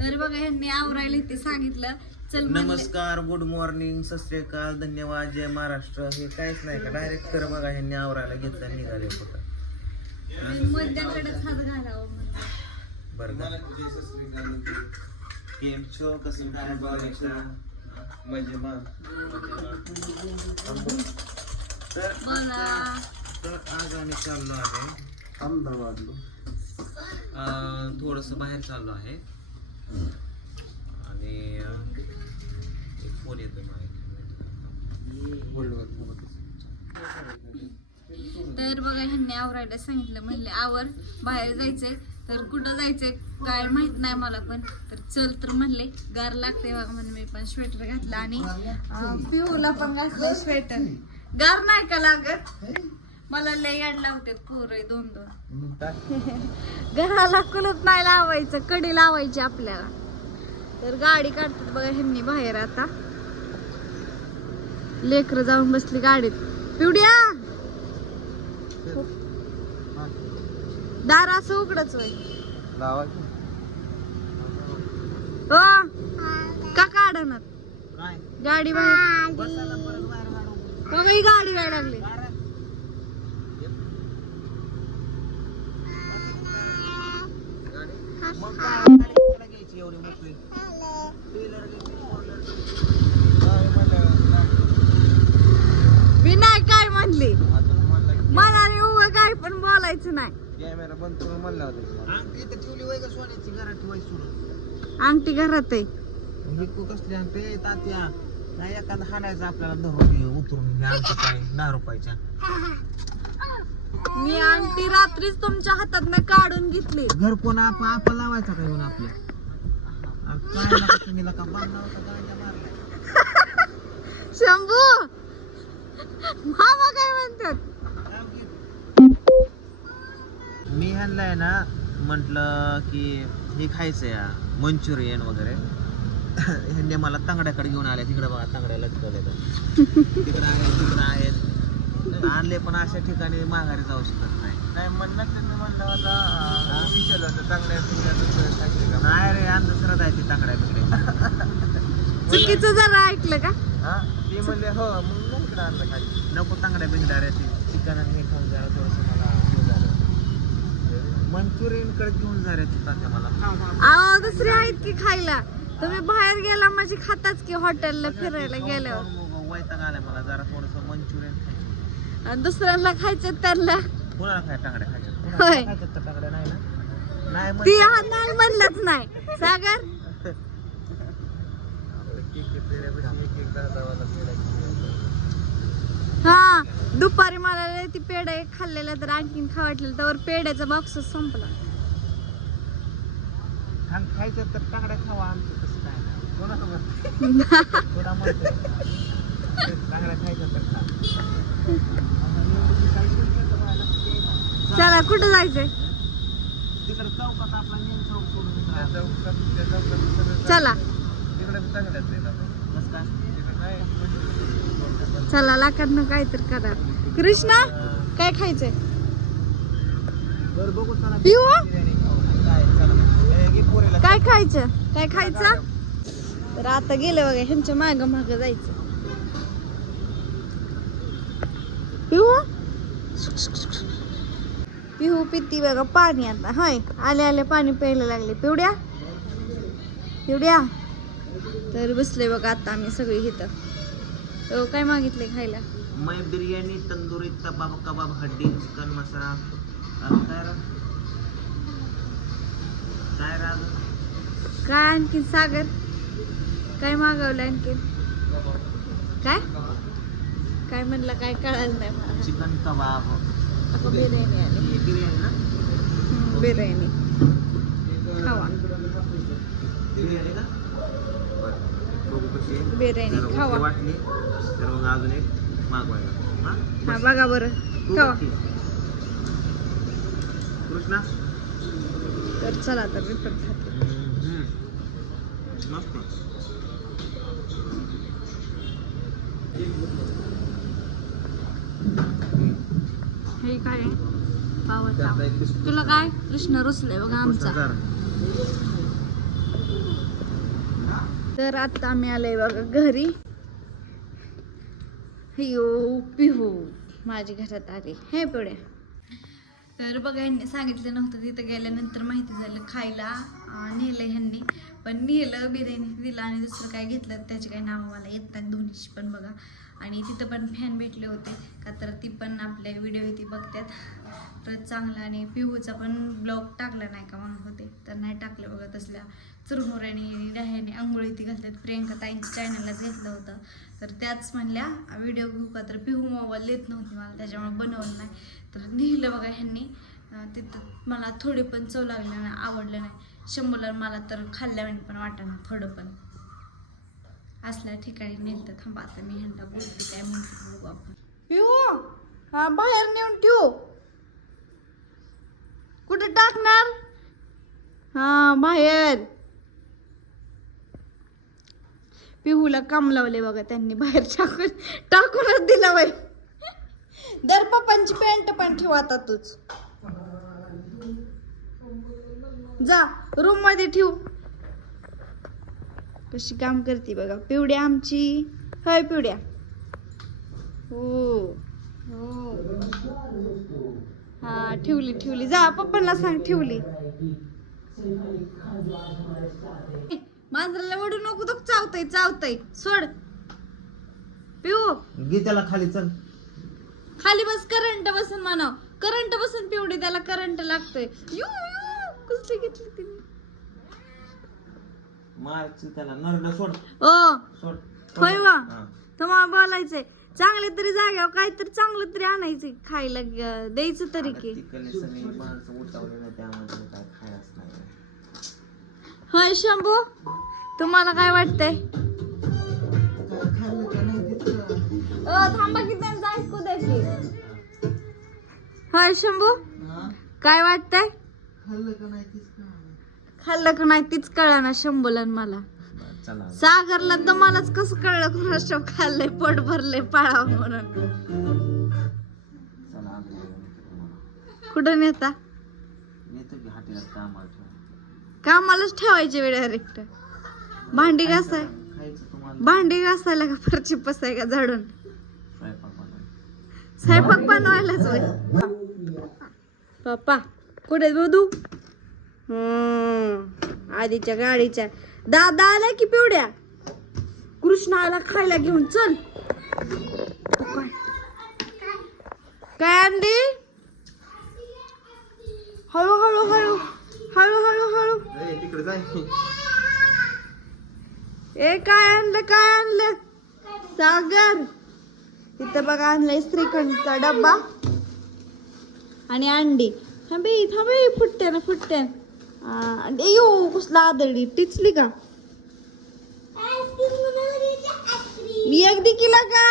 तर बघा ह्यांनी आवरायला ते सांगितलं. चल म्हणले. नमस्कार गुड मॉर्निंग सत श्री अकाल धन्यवाद जय महाराष्ट्र. हे काहीच नाही का डायरेक्ट कर बघा ह्यांनी आवरायला घेतलं आणि निघाले कुठं मी मध्याकडेच हात घालावं म्हणलं. बरं का. केम छो कसं काय बघायचं? म्हणजे मग तर बोला. तर आज आम्ही चाललो आहे. अहमदाबादलो. अं, थोडंसं बाहेर चाललो आहे. तर आवरायला सांगितलं म्हणले आवर बाहेर जायचंय तर कुठं जायचंय काय माहीत नाही मला पण. तर चल तर म्हणले गार लागते बघा म्हणून मी पण स्वेटर घातलं आणि पिऊला पण घातलं स्वेटर गार नाही का लागत? मला लय याड लावते पोरं दोन दोन. घराला कुलूप नाही लावायचं कडी लावायची आपल्याला. तर गाडी काढतात बघा ह्यांनी बाहेर आता. लेकर जाऊन बसली गाडीत. पिवड्या! दार असं उघडच होय. लावा हो. का काढणार? काय गाडी बाहेर. ही गाडी व्हायला लागली मग काय गाडी घ्यायची एवढी मोठी? मी नाही काय म्हणली. मनाने उभं काय पण बोलायचं नाही. कॅमेरा बंद करून म्हणला होता अंगठी तर ठेवली वय का सोन्याची? घरात ठेवायची सोडून. अंगठी घरात आहे. ही को कसली अंगठी तात्या. नाही एखादा हाणायचं आपल्याला धरून घे, उतरून काय दहा रुपयाच्या. मी अंगठी रात्रीच तुमच्या हातात काढून घेतली. घर कोण आप आपा लावायचा का येऊन आपल्या? काय नका तुम्ही नका बांधला होता गांजा मारलाय. शंभू! मामा काय म्हणतात? मी ह्यांना ना म्हटलं की हे खायचं या मंचुरियन वगैरे. ह्यांनी मला तांगड्याकडे घेऊन आले तिकडे बघा तांगड्या लटकवले तिकडे आहेत तिकडे आहेत. आणले पण अशा ठिकाणी माघारी जाऊ शकत नाही. नाही म्हणलं तुम्ही म्हणलं होता विचारलं होतं का? नाही रे अंधश्रद्धा आहे ती तांगड्या बिगडे चुकीचं जरा ऐकलं का? ते म्हणले हो मग इकडे आणलं खाली. नको तांगड्या बिगड्या रे ती. चिकन आणि हे खाऊन जरा थोडंसं मला मंचुरियनकडे घेऊन जा रे तू तात्या मला. अहो दुसरे आहेत की खायला? तुम्ही बाहेर गेला म्हणजे खाताच की हॉटेलला फिरायला गेल्यावर वैताग आलाय मला जरा थोडस मंचुरियन खायचं. आणि दुसऱ्यांना खायचं त्यांना? कोणाला खाय टांगड्या खायच्या. होय. कोणाला खायच्यात का टांगड्या नाही ना? नाही म्हण- ती हा नाही म्हणलंच नाही. सागर? एक एक पेढ्यापाशी एक एक दहा दहावाला पेढा घेऊन हा दुपारी मला ती पेढा एक खाल्लेला तर आणखीन खा वाटलेलं त्यावर पेढ्याचा बॉक्स संपला. खां- खायच्यात तर खावा आमचं तसं काय नाही. थोडा म्हणते खायच्या तर खा. चला कुठं जायचंय? तिकडे चौकात आपला मेन चौक सोडून त्या इकडे चौकात त्या चौकात सगळं चला. तिकडे चांगल्याच आहेत आपण कसं काय तिकडे नाही चला लाकडनं काय तर करा कृष्णा काय खायचंय? पिऊ. काय खायचं? काय खायचं? तर आता गेले बघा ह्यांच्या माग माग जायचं. पिहू पिहू पिती बघा पाणी आता. हाय आले आले पाणी प्यायला लागले. पिवड्या? पिवड्या? तर बसले बघा आता आम्ही सगळे इथं. काय मागितले खायला? मैं बिर्याणी तंदुरी कबाब कबाब हड्डी चिकन मसाला. अजून काय रा काय? काय आणखीन सागर? काय मागवलं आणखीन? काय? काय म्हणलं काय कळालं नाही मला. Chicken kebab. आता बिर्याणी आली. ही बिर्याणी ना? हम्म, बिर्याणी. खावा. बिर्याणी ना बरं. बघू कशी आहे. बिर्याणी जर ओके खावा वाटली तर मग अजून एक मागवायला हा? हा बघा बरं तू खावा. कृष्णा तर चला तर मी पण खाते हम्म. मस्त हे काय आहे? पावटा त्यातला एक बिस्कुट तुला काय कृष्ण रुसले बघा आमचा. तर आता आम्ही आलोय बघा घरी. यो पिहू हो. माझी घरात आली. हे पुढे. तर बघा यांनी सांगितलं नव्हतं तिथं गेल्यानंतर माहिती झालं खायला. नेलं ह्यांनी. पण नेलं बिर्याणी दिलं आणि दुसरं काय घेतलं त्याची काही नावं मला येत नाही दोन्हीची पण बघा. आणि तिथं पण फॅन भेटले होते. का तर ती पण आपल्या व्हिडिओ ती बघतात तर चांगला आणि पिहूचा पण ब्लॉग टाकला नाही का म्हणत होते. तर नाही टाकलं बघा तसल्या. चुरमुऱ्याने डह्याने आंघोळी ती घालतात प्रियंका ताईंच्या चॅनललाच घेतलं होतं. तर त्याच म्हणल्या व्हिडिओ घेऊ का? तर पिहू मोबाईल देत नव्हती मला त्याच्यामुळे बनवलं नाही. तर लिहिलं बघा ह्यांनी. तिथं मला थोडे पण चव लागले नाही आवडलं नाही. शंभूला मला तर खाल्ल्यावानी पण वाटेना थोडं पण. असल्या ठिकाणी नेलं तर थांबा आता मी ह्यांना बोलते काय म्हणतो बघू आपण. पिऊ हा बाहेर नेऊन ठेवू. कुठे टाकणार? हा बाहेर. पिहूला काम लावले बघा त्यांनी बाहेर टाकून टाकूनच दिला बाई. दर पप्पांची पॅन्ट पण ठेव आता तूच. जा रूममध्ये ठेव. कशी काम करते बघा पिवड्या आमची. हय पिवड्या. हो. हो. हा ठेवली ठेवली. जा पप्पांना सांग ठेवली. मांजराला वडू नको तो चावतय चावतय. सोड. पिऊ. घे त्याला खाली चल. खाली बस करंट बसून म्हणाव. करंट बसून पिवडी त्याला करंट लागतोय. यू घेतली तिने. मारची त्याला. नरड सोड. ओ सोड. होय वा. हा. तुम्हाला बोलायचंय. चांगले तरी जाग्यावर काहीतरी चांगलं तरी आणायचं खायला ग- द्यायचं तरी की. तिकडले सगळी माणसं उठावली ना त्यामध्ये काय खायलाच नाही. होय शंभू तुम्हाला काय वाटतंय? अ, थांबा की त्यांचं ऐकू द्या की. होय शंभू काय वाटतंय? खाल्लं का नाही तीच कळलं. ना शंभूला मला. चला. सागरला तर मलाच कसं कळलं कुणाष्टव खाल्लंय पोट भरलंय पाळावं म्हणून. चला कुठं नेता? येतो की हातीला कामाला ठेवा. कामालाच ठेवायचे वेळ डायरेक्ट भांडी घासाय खायचं तुम्हाला. भांडी घासायला का फरची पसाय का झाडून? स्वयंपाक बनवायला. स्वयंपाक बनवायलाच होय. पप्पा कुठे बुधू? आधीच्या गाडीच्या. दादा आला की पिवड्या? कृष्णाला खायला घेऊन चल. काय आणली? हळू हळू हळू. हळू हळू हळू. ए काय आणलं काय आणलं? सागर. इथं बघा आणलंय श्रीखंडचा डब्बा आणि अंडी. थांबे थांबे फुटते ना फुटते. यो कसला आदळली टिचली का? एक दिकीला का?